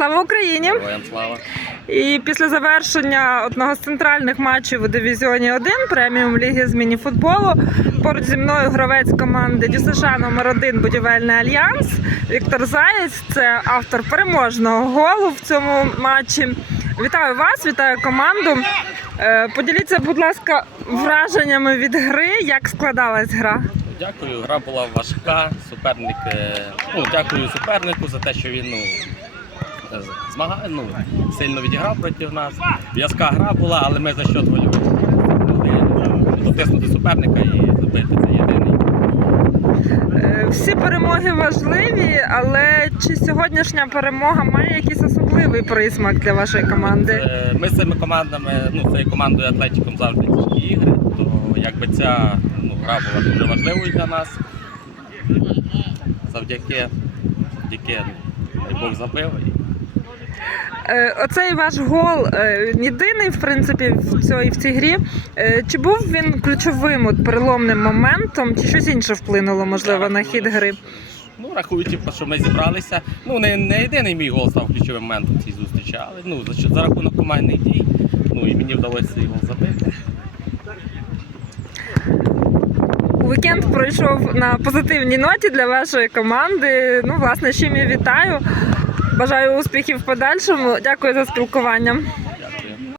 Слава Україні! Героям слава. І після завершення одного з центральних матчів у дивізіоні 1 преміум ліги з мініфутболу поруч зі мною гравець команди ДЮСШ номер 1 Будівельний альянс Віктор Заєць. Це автор переможного голу в цьому матчі. Вітаю вас, вітаю команду. Е, Поділіться, будь ласка, враженнями від гри, як складалась гра. Дякую. Гра була важка. Суперник. е, Ну, дякую супернику за те, що він ну, е, змагає, ну, сильно відіграв проти нас. В'язка гра була, але ми за счет голів могли дотиснути суперника і забити це єдиний. Е, Всі перемоги важливі, але чи сьогоднішня перемога має якийсь особливий присмак для вашої команди? Е, Ми з цими командами, ну, цією командою Атлетиком завжди тільки ігри, то якби ця ну, гра була дуже важливою для нас. Завдяки, завдяки ну, Бог забив. Е, Оцей ваш гол е, єдиний, в принципі, в цій, в цій грі. Е, Чи був він ключовим от, переломним моментом, чи щось інше вплинуло, можливо, на хід гри? Ну, рахую, типу, що ми зібралися. Ну, не, не єдиний мій гол став ключовим моментом в цій зустрічі, але ну, за, за рахунок командних дій, ну і мені вдалося цей гол забити. Вікенд пройшов на позитивній ноті для вашої команди. Ну, власне, чим я вітаю. Бажаю успіхів в подальшому. Дякую за спілкування.